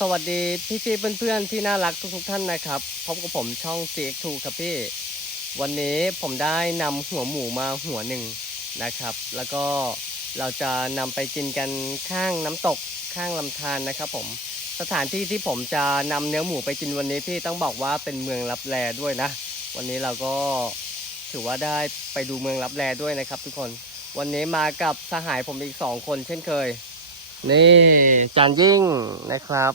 สวัสดีพี่ๆเพื่อนๆที่น่ารักทุกๆท่านนะครับพบกับผมช่อง CX2 ครับพี่ วันนี้ผมได้นำหัวหมูมาหัวหนึ่งนะครับ แล้วก็เราจะนำไปกินกันข้างน้ำตกข้างลำธารนะครับ ผม สถานที่ที่ผมจะนำเนื้อหมูไปกินวันนี้พี่ต้องบอกว่าเป็นเมืองลับแลด้วยนะ วันนี้เราก็ถือว่าได้ไปดูเมืองลับแลด้วยนะครับ ทุกคน วันนี้มากับสหายผมอีกสองคนเช่นเคย นี่จานยิ่งนะครับ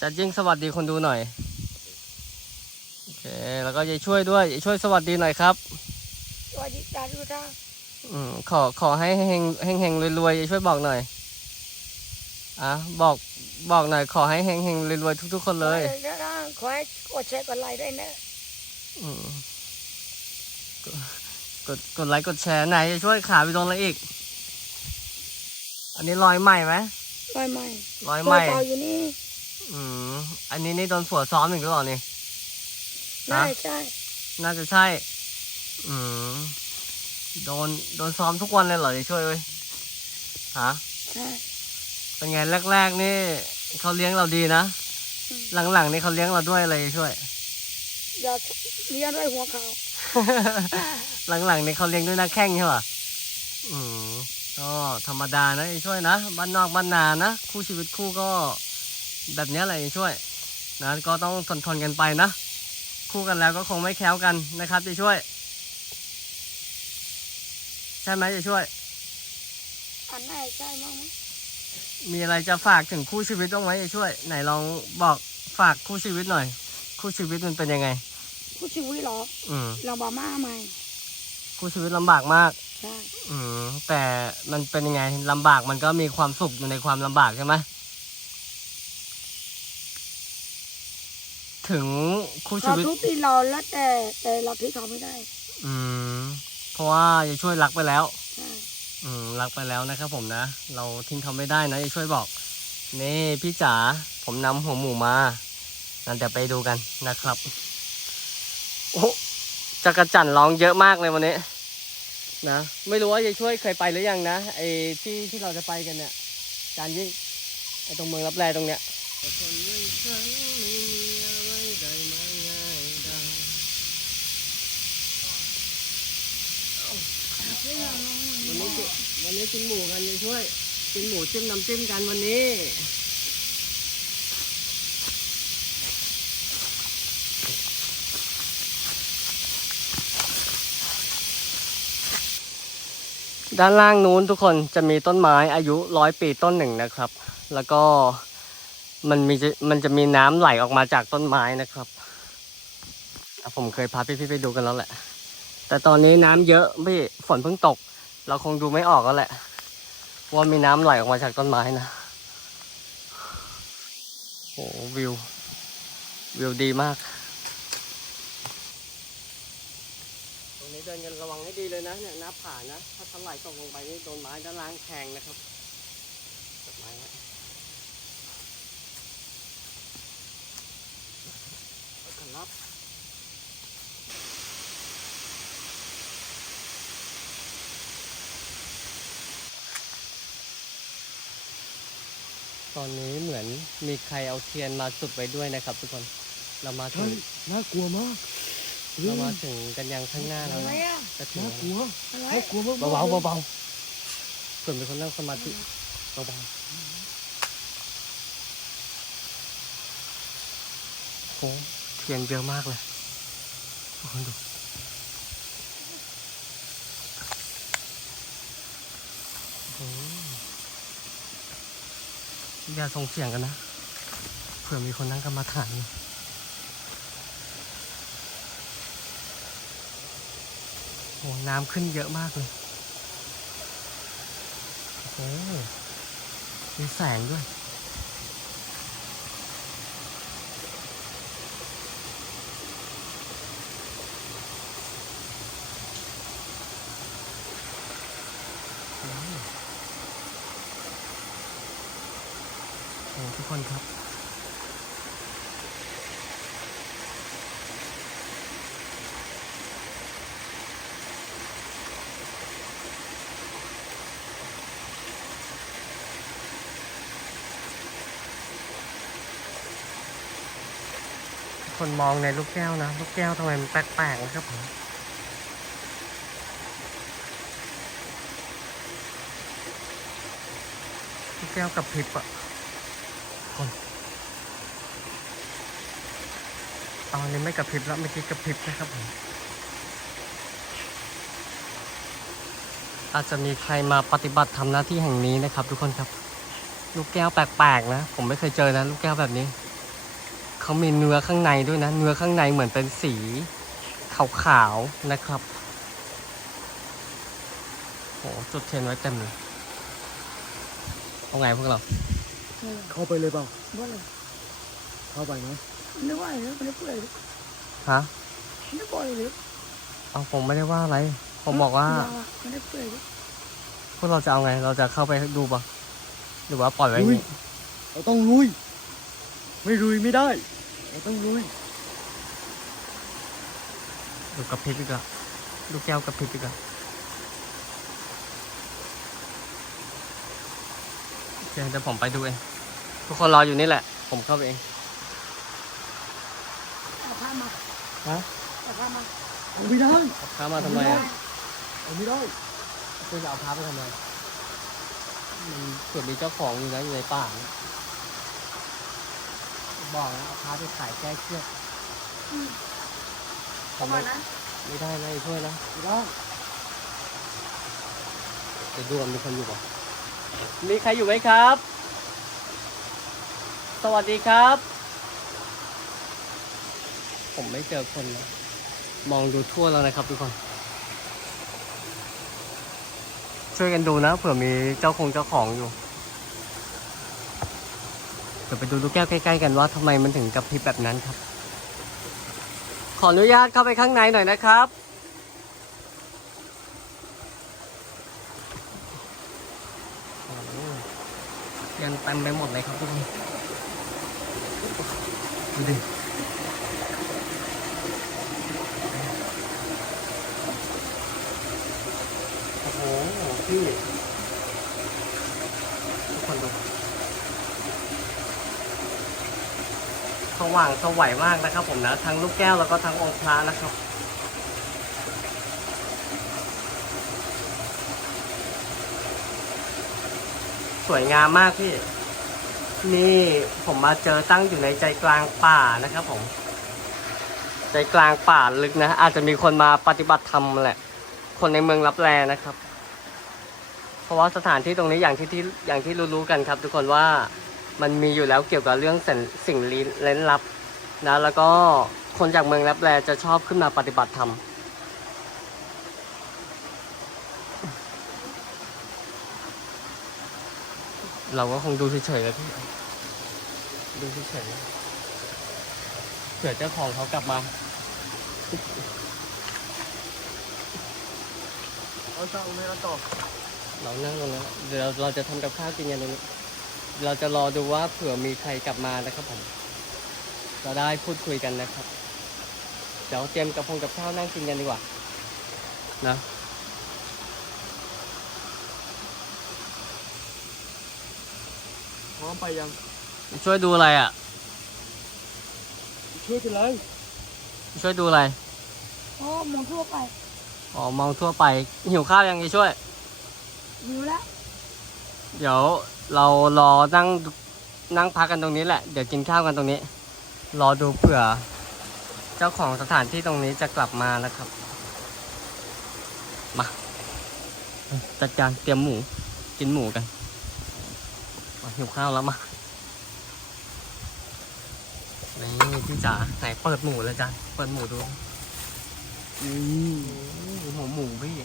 จานยิ่งสวัสดีคนดูหน่อยโอเคแล้วก็ยายช่วยด้วยยายช่วยสวัสดีหน่อยครับสวัสดีจ้าทุกท่านอืมขอขอให้เฮงเฮงเฮงรวยๆยายช่วยบอกหน่อยอะบอกบอกหน่อย ขอให้เฮงเฮงรวยๆทุก ๆ คนเลยทุกท่านขอให้กดแชร์กดไลค์ด้วยนะอืมกดกดกดไลค์กดแชร์ไหนจะช่วยขาไปโดนอะไรอีก อันนี้รอยใหม่ไหมไม่ไม่รอยตัวใหม่เก่าอยู่นี่ อืม อันนี้นี่โดนผัวซ้อมอีกหรือเปล่านี่ใช่ใช่ น่าจะใช่ อืม โดน โดนซ้อมทุกวันเลยเหรอจะช่วยเว้ย ฮะ ใช่ เป็นไงแรกๆนี่เขาเลี้ยงเราดีนะ หลังๆนี่เขาเลี้ยงเราด้วยอะไรจะช่วยอย่าเลี้ยงด้วยหัวเขา หลังๆนี่เขาเลี้ยงด้วยหน้าแข้งใช่ป่ะ อืม ก็ธรรมดานะจะช่วยนะบ้านนอกบ้านนานะ คู่ชีวิตคู่ก็แบบเนี้ยแหละจะช่วยนะก็ต้องทนทนๆกันไปนะ คู่กันแล้วก็คงไม่แคล้วกันนะครับจะช่วย ใช่ไหมจะช่วยอันไหนใช่มั้งไหมมีอะไรจะฝากถึงคู่ชีวิตบ้างไหมจะช่วย ไหนลองบอกฝากคู่ชีวิตหน่อย คู่ชีวิตมันเป็นยังไงผู้ชีวิตเหรอ อืมเราบ้ามาไหมคู่ชีวิตลำบากมาก ใช่อืมแต่มันเป็นยังไงลำบากมันก็มีความสุขอยู่ในความลำบากใช่ไหมถึงคู่ชีเขาวิต ทุบตีเราแล้วแต่แต่เราทิ้งเขาไม่ได้อืม เพราะว่าจะช่วยรักไปแล้ว ใช่อืมรักไปแล้วนะครับผมนะ เราทิ้งเขาไม่ได้นะจะช่วยบอก นี่พี่จ๋าผมนำหัวหมูมานั่นเดี๋ยวไปดูกันนะครับ โอ้จักรจันทร์ร้องเยอะมากเลยวันนี้ นะ ไม่รู้ว่ายายช่วยเคยไปหรือยังนะไอ้ที่ที่เราจะไปกันเนี่ยจานยิ่งไอ้ตรงเมืองรับแลตรงเนี้ยวันนี้วันนี้กินวันนี้กินหมูกันยายช่วย กินหมูจิ้มน้ำจิ้มกันวันนี้ ด้านล่างนู้นทุกคนจะมีต้นไม้อายุร้อยปีต้นหนึ่งนะครับ แล้วก็มันมีมันจะมีน้ำไหลออกมาจากต้นไม้นะครับอะผมเคยพาพี่ๆไปดูกันแล้วแหละ แต่ตอนนี้น้ำเยอะพี่ฝนเพิ่งตก เราคงดูไม่ออกแล้วแหละ ว่ามีน้ำไหลออกมาจากต้นไม้นะโอ้วิว วิวดีมาก ตรง นี้เดินกันระวังให้ดีเลยนะเนี่ยน้าผ่านะ ถ้าถลายตกลงไปนี่โดนไม้ด้านล่างแทงนะครับตัดไม้ไกันรับตอนนี้เหมือนมีใครเอาเทียนมาจุดไว้ด้วยนะครับ ทุกคน เรามาถึใช่งน่ากลัวมาก เรามาถึงกันยังข้างหน้าแล้วอะไรนะอะจะถึงน่าแล้วกลัวอะไรน่ากลัวมากเบาๆเบาๆส่วนเป็นคนนั่งสมาธิเบาๆโอ้เทียนเยอะมากเลยทุกคนดูโอ้อย่าส่งเสียงกันนะเผื่อมีคนนั่งกรรมาฐานอยู่ โอ้น้ำขึ้นเยอะมากเลยโอ้มีแสงด้วย โอ้ทุกคนครับ คนมองในลูกแก้วนะ ลูกแก้วทำไมมันแปลกๆนะครับผมลูกแก้วกับพริบอะคนตอนนี้ไม่กับพริบแล้วเมื่อกี้กับพริบนะครับผมอาจจะมีใครมาปฏิบัติทำหน้าที่แห่งนี้นะครับ ทุกคนครับ ลูกแก้วแปลกๆนะ ผมไม่เคยเจอนะ ลูกแก้วแบบนี้ เขามีเนื้อข้างในด้วยนะ เนื้อข้างในเหมือนเป็นสีขาวๆนะครับโหจุดเทียนไว้เต็มเลยเอาไงพวกเราเออเข้าไปเลยเปล่าบ่เลยเข้าไปไหมนึกว่าอะไรไม่ได้พูดอะไรเลยฮะนึกว่าอะไรเลยเอาผมไม่ได้ว่าอะไร ผมบอกว่าไม่ได้พูดอะไรเลยพวกเราจะเอาไง เราจะเข้าไปดูปะหรือว่าปล่อยไว้อย่างลุยนี้ เราต้องลุย ไม่ลุยไม่ได้ เราต้องลุยดูกระพริบอีกแล้วลูกแก้วกระพริบอีกแล้วโอเคเดี๋ยวผมไปดูเอง ทุกคนรออยู่นี่แหละ ผมเข้าไปเองเอาผ้ามาฮะเอาผ้ามาเอาไม่ได้เอาพามาทำไมอะเอาไม่ได้คุณจะเอาพาไปทำไมมันเผื่อมีเจ้าของอยู่นะอยู่ในป่าเนี่ย บอกนะเอาพาไปขายแก้เครียดอืมปทำระไมมาณนั้นไม่ได้นะไอ้ถ้วยนะไม่ได้เดี๋ยวดูว่ามีคนอยู่ป่ะมีใครอยู่ไหมครับ สวัสดีครับ ผมไม่เจอคนนะมองดูทั่วแล้วนะครับทุกคน ช่วยกันดูนะเผื่อมีเจ้าคงเจ้าของอยู่ เดี๋ยวไปดูลูกแก้วใกล้ๆกันว่าทำไมมันถึงกระพริบแบบนั้นครับ ขออนุญาตเข้าไปข้างในหน่อยนะครับ ยันเต็มไปหมดเลยครับทุกคนดูดิโอ้โหพี่ ทุกคนดูส ว่างสวยมากนะครับ ผมนะทั้งลูกแก้วแล้วก็ทั้งองค์พระนะครับสวยงามมากพี่ นี่ผมมาเจอตั้งอยู่ในใจกลางป่านะครับ ผม ใจกลางป่าลึกนะอาจจะมีคนมาปฏิบัติธรรมแหละ คนในเมืองรับแลนะครับ เพราะว่าสถานที่ตรงนี้อย่างที่ที่อย่างที่รู้ๆกันครับ ทุกคนว่า มันมีอยู่แล้วเกี่ยวกับเรื่องสิ่งสิ่งลี้เล่นลับนะแล้วก็คนจากเมืองรับแลจะชอบขึ้นมาปฏิบัติธรรมเราก็คงดูเฉยๆแล้วพี่ดูเฉยๆเผื่อเจ้าของเขากลับมาเอาเจ้าไม่เอาต่อเรานั่งตรงนั้นเดี๋ยวเราจะทำกับข้าวกินกันตรงนี้ เราจะรอดูว่าเผื่อมีใครกลับมานะครับผมจะได้พูดคุยกันนะครับเดี๋ยวเตรียมกับพงกับข้าวนั่งกินกันดีกว่านะพร้อมไปยังช่วยดูอะไรอะ ช่วยกันเลยช่วยดูอะไรโอ้หมุนทั่วไปอ๋อมองทั่วไปหิวข้าวยังไงช่วยอยู่แล้วเดี๋ยว เรารอนั่งนั่งพักกันตรงนี้แหละ เดี๋ยวกินข้าวกันตรงนี้ รอดูเผื่อ เจ้าของสถานที่ตรงนี้จะกลับมานะครับ มา จัดการเตรียมหมู กินหมูกันมาหิวข้าวแล้วมานี่พี่จ๋าไหนเปิดหมูเลยจ้ะเปิดหมูดูอืมอืมหัวหมูพี่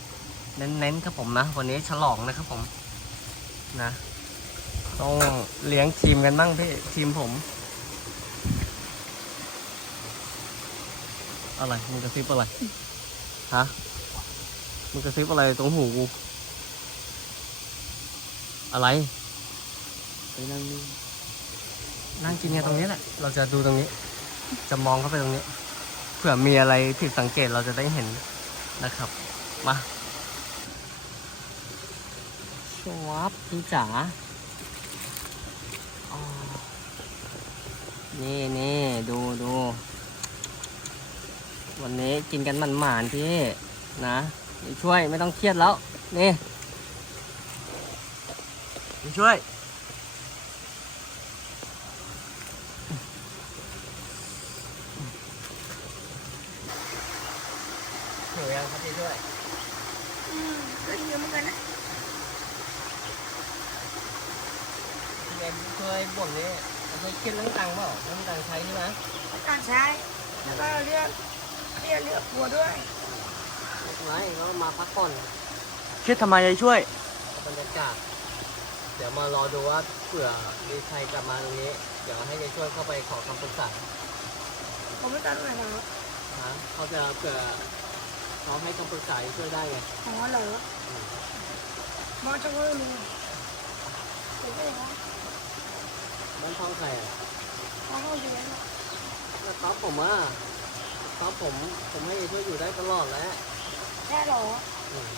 เน้นๆครับผมนะ วันนี้ฉลองนะครับผมนะ ต้องเลี้ยงทีมกันบ้างพี่ทีมผม อะไรมึงกระซิบอะไร ฮะมึงกระซิบอะไรตรงหูกูอะไรไปนั่งนี่นั่งกินกันตรงนี้แหละ เราจะดูตรงนี้ จะมองเข้าไปตรงนี้เผื่อมีอะไรผิดสังเกตเราจะได้เห็นนะครับ มาชวับพี่จ๋า นี่นี่ดูดูวันนี้กินกันมันหมานพี่นะช่วยไม่ต้องเครียดแล้ว นี่ช่วย ไม่ก็มาพักผ่อนเครียดทำไมยายช่วย บรรยากาศ เดี๋ยวมารอดูว่าเผื่อมีใครกลับมาตรงนี้ เดี๋ยวให้ยายช่วยเข้าไปขอคำปรึกษาผมไม่ตัดตรงไหนครับฮะเขาจะเผื่อเขาให้คำปรึกษายายช่วยได้ไงอ๋อเหรออืมมองช่างว่าลุงเดี๋ยวก็อย่างนั้นบ้านช่องใครอะมองเขาอยู่แล้วแล้วต๊อปผมอะต๊อปผมผมให้ยายช่วยอยู่ได้ตลอดแล้ว แค่เหรออืม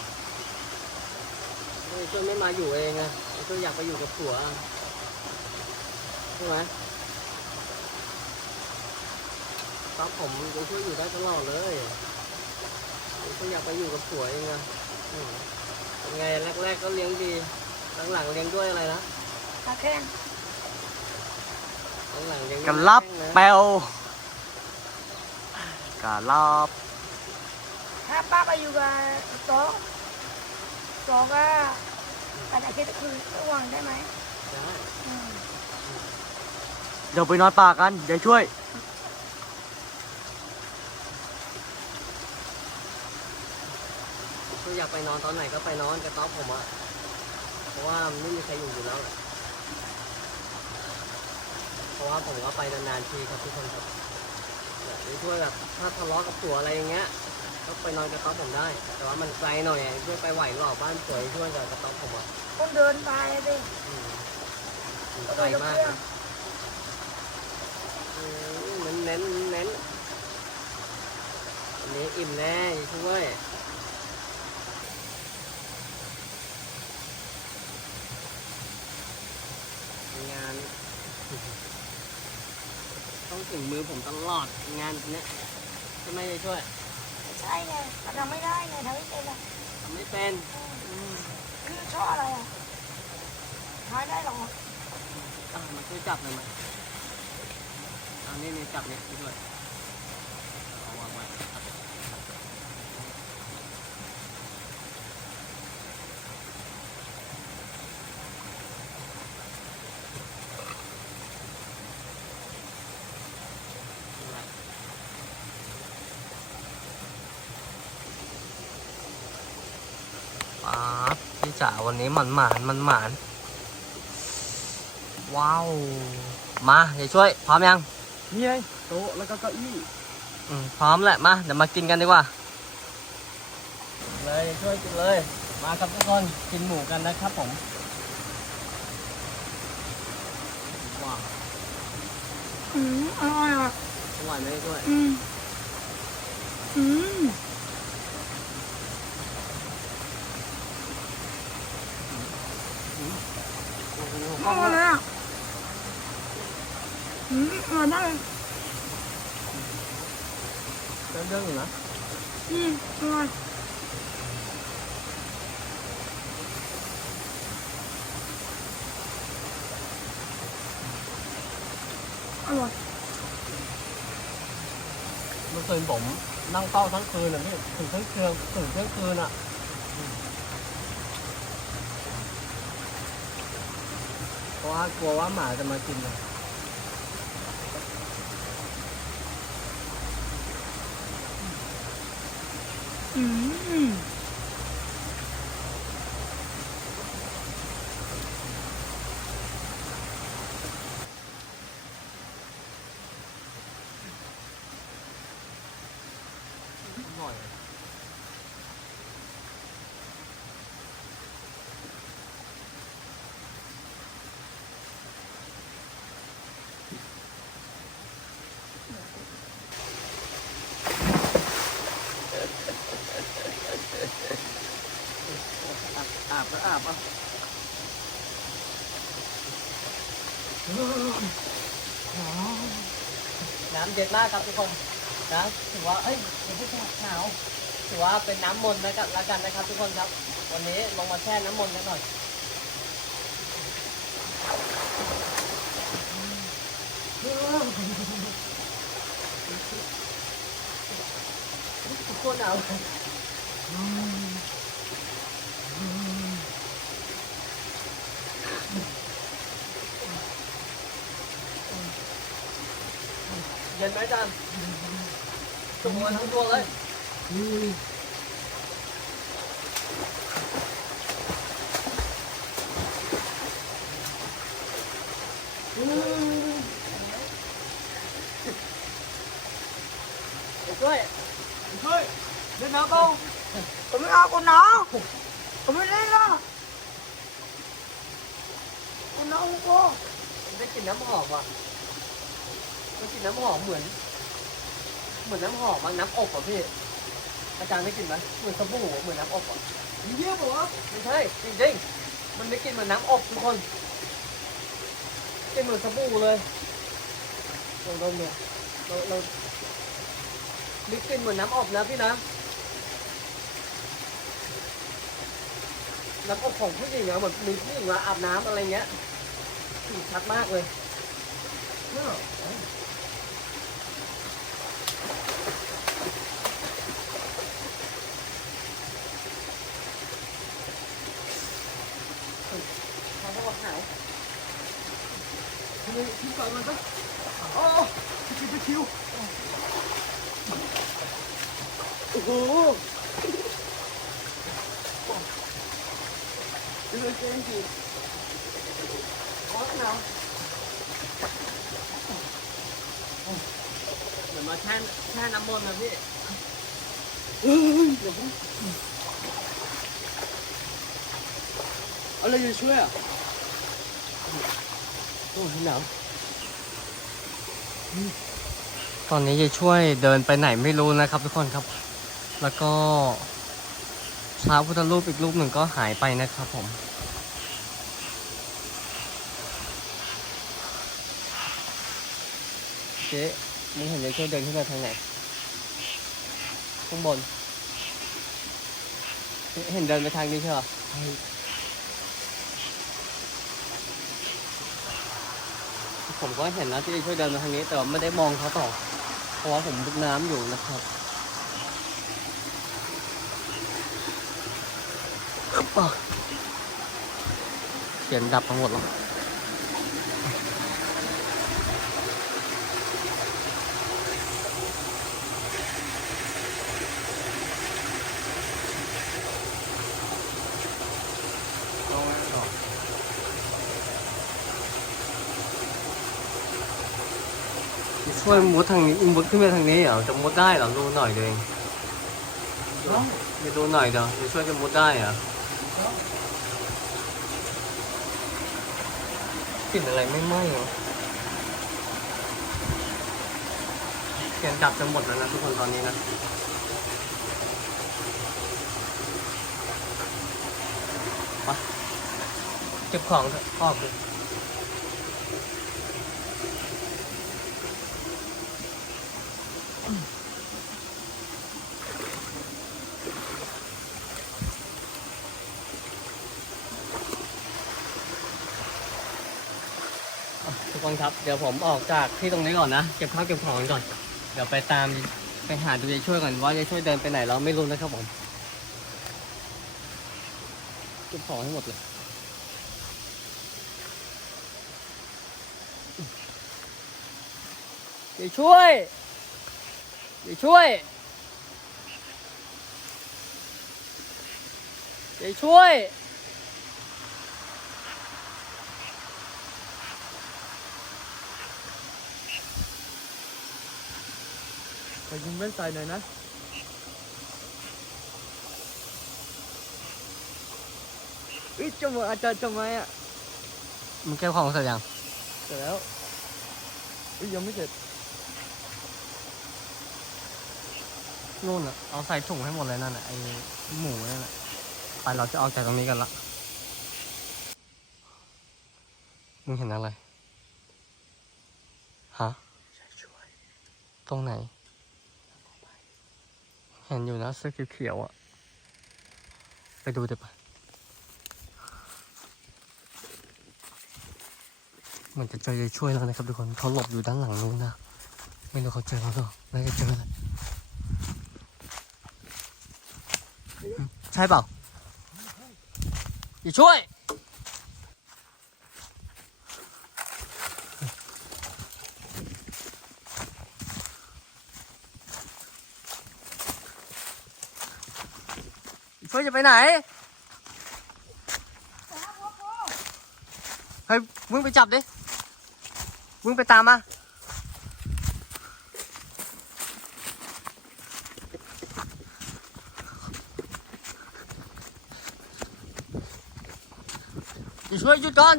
ยายช่วยไม่มาอยู่เองอะยายช่วยอยากไปอยู่กับผัวใช่ไหมต๊อปผมยายช่วยอยู่ได้ตลอดเลยยายช่วยอยากไปอยู่กับผัวเองอะอืมเป็นไงแรกๆก็เลี้ยงดีหลังๆเลี้ยงด้วยอะไรนะตาแข้งหลังๆเลี้ยงด้วยกันลับแป้งแปนะวกะลับ ถ้าป้าไปอยู่กับโต๊ะโต๊ะก็อาจจะคิดคือระวังได้ไหมได้อืมเดี๋ยวไปนอนป่ากันยายวช่วย คืออยากไปนอนตอนไหนก็ไปนอนกับต๊อปผมอะเพราะว่าไม่มีใครอยู่อยู่แล้วเพราะว่าผมก็ไปนานๆทีครับทุกคนครับแบบนี้ช่วยแบบถ้าทะเลาะกับผัวอะไรอย่างเงี้ย ก็ไปนอนกับต๊อปผมได้ แต่ว่ามันไกลหน่อยช่วยไปไหวหรอบ้านสวยช่วยกับกระต๊อบผมอะต้องเดินไปสิอืมมันไกลมากนะอืมเน้นเน้นเน้นอันนี้อิ่มแน่ช่วยงาน ต้องถึงมือผมตลอดงานเนี้ยใช่ไหมยายช่วย ใช่ไงแต่ทำไม่ได้ไงทำไม่เป็นอะทำไม่เป็นอืมคือชอบอะไรอะหาได้หรออะมาช่วยจับหน่อยมาอันนี้นี่จับเนี่ยพี่ช่วยเอาวางไว้ครับป๊าบพี่ จ๋าวันนี้หมันหมานมันหมานว้าว มาเดี๋ยวช่วย พร้อมยังนี่ไงโต๊ะแล้วก็เก้าอี้อืมพร้อมแหละมาเดี๋ยวมากินกันดีกว่า เลยเดี๋ยวช่วยกินเลย มาครับทุกคนกินหมูกันนะครับผมว้าวอืมอร่อยอะอร่อยไหมช่วยอืมอืม โอ้โหอร่อยเลยอะอืมอร่อยมากเลยเด้งๆอยู่นะอืมอร่อยอร่อยเมื่อคืนผมนั่งเฝ้าทั้งคืนเลยพี่ถึงเที่ยงคืนถึงเที่ยงคืนอะเพราะ ว่ากลัวว่าหมาจะมากินอะอืมาบก็อาบอะน้ำเย็นมากครับทุกคนนะถือว่าเอ้ยเดี๋ยวพี่จะหนาวถือว่าเป็นน้ำมนต์แล้วกันแล้วกันนะครับ ทุกคนครับ วันนี้ลงมาแช่น้ำมนต์กันหน่อยโคตรหนาว เย็นไหมอาจารย์ตัวทั้งตัวเลยช่วยช่วยเล่นน้ำเปล่าผมไม่เอาคนน้องผมไม่เล่นหรอกคนน้องกูได้กลิ่นน้ำหอมอะ ได้กลิ่นน้ำหอมเหมือน เหมือนน้ำหอมอะน้ำอบอะพี่ อาจารย์ได้กลิ่นไหมเหมือนสบู่เหมือนน้ำอบอะมีเยี่ยมเหรอไม่ใช่จริงๆมันไม่กลิ่นเหมือนน้ำอบทุกคนกลิ่นเหมือนสบู่เลยลองดมดูเราเรามีกลิ่นเหมือนน้ำอบนะพี่นะน้ำอบของผู้หญิงอะเหมือนมีผู้หญิงมาอาบน้ำอะไรเงี้ยกลิ่นชัดมากเลยเขาบอกว่าหนาว ทำไมทิ้งก่อนมันปะโอ้คิวคิวคิวโอ้โหดูเลยเจนจี อ๋อหนาวเหมือนมาแช่แช่น้ำมนต์นะพี่ เฮ้ยเดี๋ยวผมเอาอะไรจะช่วยอะโอ้ยหนาวตอนนี้ยายช่วยเดินไปไหนไม่รู้นะครับ ทุกคนครับ แล้วก็พระพุทธรูปอีกรูปหนึ่งก็หายไปนะครับผมเจ๊มึงเห็นยายช่วยเดินขึ้นมาทางไหนข้างบน เห็นเดินไปทางนี้ใช่ไหม ผมก็เห็นนะที่ช่วยเดินมาทางนี้ แต่ว่าไม่ได้มองเขาต่อ เพราะว่าผมมุกน้ำอยู่นะครับเขียนดับไปหมดแล้ว ช่วยมุดทางนี้มุดขึ้นไปทางนี้เหรอจะมุดได้เหรอดูหน่อยเดียวเองน้องจะดูหน่อยเดียวจะช่วยจะมุดได้เหรอกลิ่นอะไรไม่ไหม้เหรอเสียงดับจะหมดแล้วนะทุกคนตอนนี้นะไปเก็บของเถอะออกเลย คนครับ เดี๋ยวผมออกจากที่ตรงนี้ก่อนนะ เก็บข้าวเก็บของก่อน เดี๋ยวไปตามไปหาดูยายช่วยก่อนว่ายายช่วยเดินไปไหนเราไม่รู้นะครับผม เก็บของให้หมดเลยเดี๋ยช่วยเดี๋ยช่วยเดี๋ยช่วย อยิงแว่นใส่หน่อยนะ เอ้ยจะมาอาจารย์ทำไมอะมึงเก็บของเสร็จยังเสร็จแล้วเอ้ยยังไม่เสร็จนู่นอะเอาใส่ถุงให้หมดเลยนั่นน่ะไอหมูนั่นน่ะไปเราจะออกจากตรงนี้กันละมึงเห็นอะไรฮะตรงไหนเห็นอยู่นะเสื้อเขียวๆอะ ไปดูเดิปเหมันจะเจอยายช่วยแล้วนะครับทุกคนเขาหลบอยู่ด้านหลังนู้นนะ ไม่รู้เขาเจอเราหรอไม่ได้เจอเลยใช่เปล่าอย่ายช่วย จะไปไหนเฮ้ยมึงไปจับดิมึงไปตามมาอย่าช่วยหยุดก่อน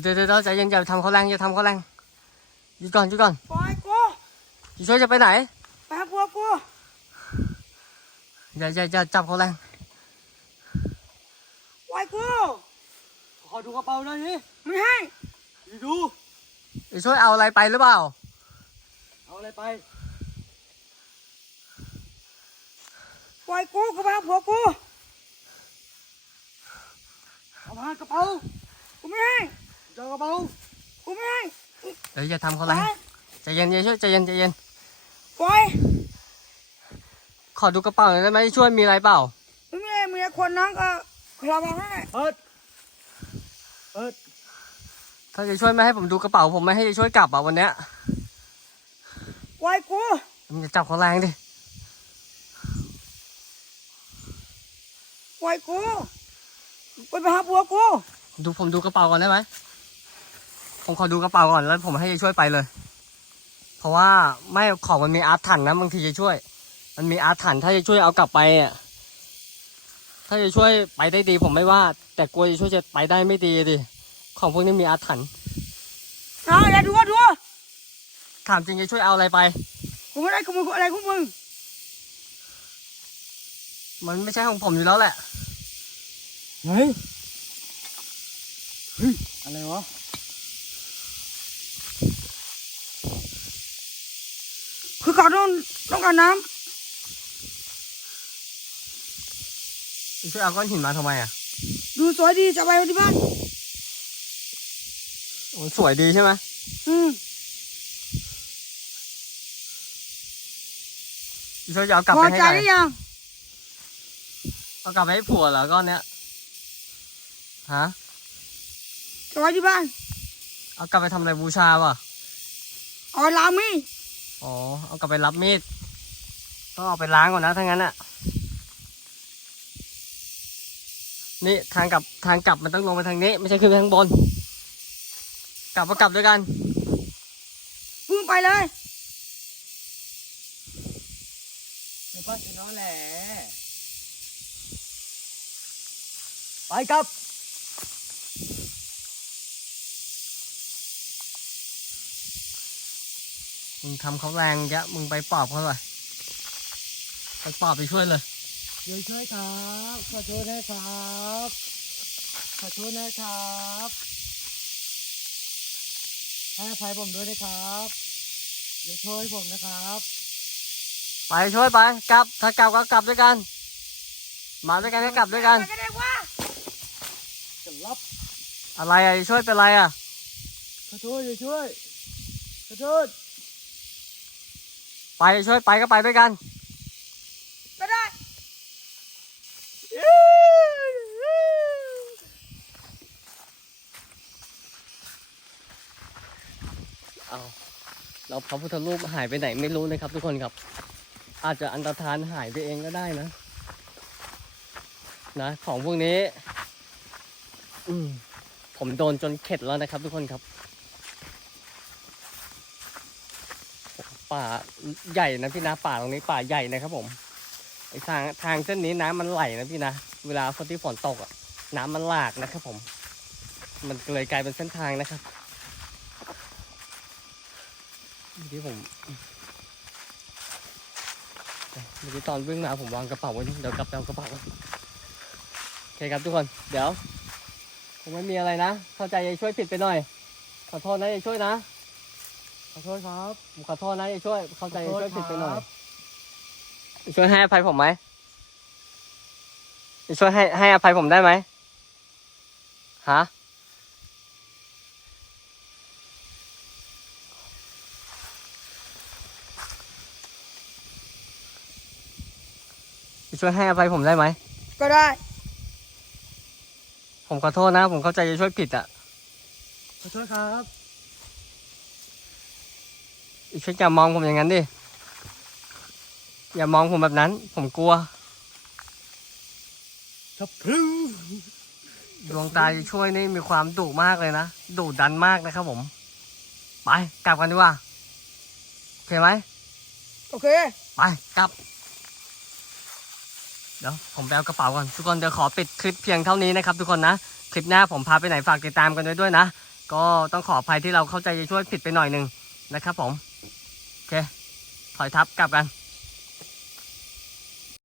เดี๋ยวเดี๋ยวเดี๋ยวใจเย็นอย่าทำเขาแรงอย่าทำเขาแรง หยุดก่อนหยุดก่อนปล่อยกูอย่าช่วยจะไปไหนไปหาผัวกูอย่าอย่าอย่าจับเขาแรงปล่อยกูขอดูกระเป๋าหน่อยดิไม่ให้ดูอย่าช่วยเอาอะไรไปหรือเปล่า เอาอะไรไปปล่อยกูกูไปหาผัวกูเอามากระเป๋ากูไม่ให้เจอกระเป๋ากูไม่ให้ เดี๋ยวอย่าทำเขาปแรล่องยใจเย็นอย่าช่วยใจเย็นใจเย็น ปล่อยขอดูกระเป๋าหน่อยได้ไหมช่วยมีอะไรเปล่า ไม่มีอะไรมีคนน้องก็ระวังนั่นแหละเปิดเปิดถ้าจะช่วยไม่ให้ผมดูกระเป๋าผมไม่ให้จะช่วยกลับอะวันเนี้ยปล่อยกูมึงจะจับเขาแรงดิปล่อยกูกูไปหาผัวกู ดูผมดูกระเป๋าก่อนได้ไหม ผมขอดูกระเป๋าก่อนแล้วผมให้จะช่วยไปเลย เพราะว่าไม่ของมันมีอาร์ตถันนะบางทีจะช่วย มันมีอาร์ตถันถ้าจะช่วยเอากลับไปอะถ้าจะช่วยไปได้ดี ผมไม่ว่า แต่กลัวจะช่วยจะไปได้ไม่ดีดิของพวกนี้มีอาร์ตถันเอาอย่าดูดูถามจริงจะช่วยเอาอะไรไปกูไม่ได้ขโมยอะไรของมึง มันไม่ใช่ของผมอยู่แล้วแหละ เฮ้ย เฮ้ย อะไรวะ คือเขาต้องต้องการน้ช่วยเอาก้อนหินมาทำไมอะำดูสวยดีจะไปที่บ้านมันสวยดีใช่ไหมอืมช่วยจะเอากลับพไปอให้ใจใครหรือยังเอากลับไปให้ผัวเหรอก้อนเนี้ยฮะ จะไปที่บ้านเอากลับไปทำอะไรบูชาป่ะเอาไปล้างมีด อ๋อ เอากลับไปรับมีด ต้องเอาไปล้างก่อนนะถ้างั้นอะนี่ทางกลับทางกลับมันต้องลงไปทางนี้ ไม่ใช่ขึ้นไปทางบน กลับก็กลับด้วยกันพึ่งไปเลยในบ้านชนะแหละ ไปครับ มึงทำเขาแรงแยะมึงไปปลอบเขาหน่อยไปปลอบไปช่วยเลยเดี๋ยวช่วยครับขอโทษนะครับขอโทษนะครับให้อภัยผมด้วยนะครับ เดี๋ยวช่วยผมนะครับ ไปช่วยไปกลับ ถ้ากลับก็กลับด้วยกัน มาด้วยกันก็กลับด้วยกันไปก็ได้ว่าจะรับอะไรอะช่วยเป็นไรอะขอโทษเดี๋ยวช่วยขอโทษ ไปช่วยไปก็ไปด้วยกันก็ได้ เอาเราพระพุทธรูปหายไปไหนไม่รู้นะครับทุกคนครับ อาจจะอันตรธานหายไปเองก็ได้นะ นะ ของพวกนี้ อืมผมโดนจนเข็ดแล้วนะครับทุกคนครับ ป่าใหญ่นะพี่นะป่าตรงนี้ป่าใหญ่นะครับผมไอทางทางเส้นนี้น้ำมันไหลนะพี่นะเวลาฝนที่ฝนตกอะน้ำมันหลากนะครับผม มันเลยกลายเป็นเส้นทางนะครับเมื่อกี้ผมเมื่อกี้ตอนวิ่งมาผมวางกระเป๋าไว้นี่เดี๋ยวกลับไปเอากระเป๋าโอเคครับทุกคน เดี๋ยว ผมไม่มีอะไรนะ เข้าใจยายช่วยผิดไปหน่อย ขอโทษนะย่าช่วยนะ อโทษครับผมขอโทษนะอย่าช่วย เข้าใจอย่าช่วยขอโทษผิดไปหน่อยครับอย่าช่วยให้อภัยผมไหมอย่าช่วยให้ให้อภัยผมได้ไหมฮะอย่าช่วยให้อภัยผมได้ไหม ก็ได้ ผมขอโทษนะ ผมเข้าใจจะช่วยผิดอะ ขอโทษครับ อย่าช่วยอย่ามองผมอย่างนั้นดิ อย่ามองผมแบบนั้น ผมกลัวทับพรึงดวงตาจะช่วยนี่มีความดุมากเลยนะดุดันมากนะครับผม ไปกลับกันดีกว่า โอเคไหม โอเค ไปกลับ เดี๋ยวผมไปเอากระเป๋าก่อน ทุกคนเดี๋ยวขอปิดคลิปเพียงเท่านี้นะครับทุกคนนะ คลิปหน้าผมพาไปไหนฝากติดตามกันด้วยด้วยนะ ก็ต้องขออภัยที่เราเข้าใจจะช่วยผิดไปหน่อยหนึ่งนะครับผมโอ เค ถอยทับกลับกัน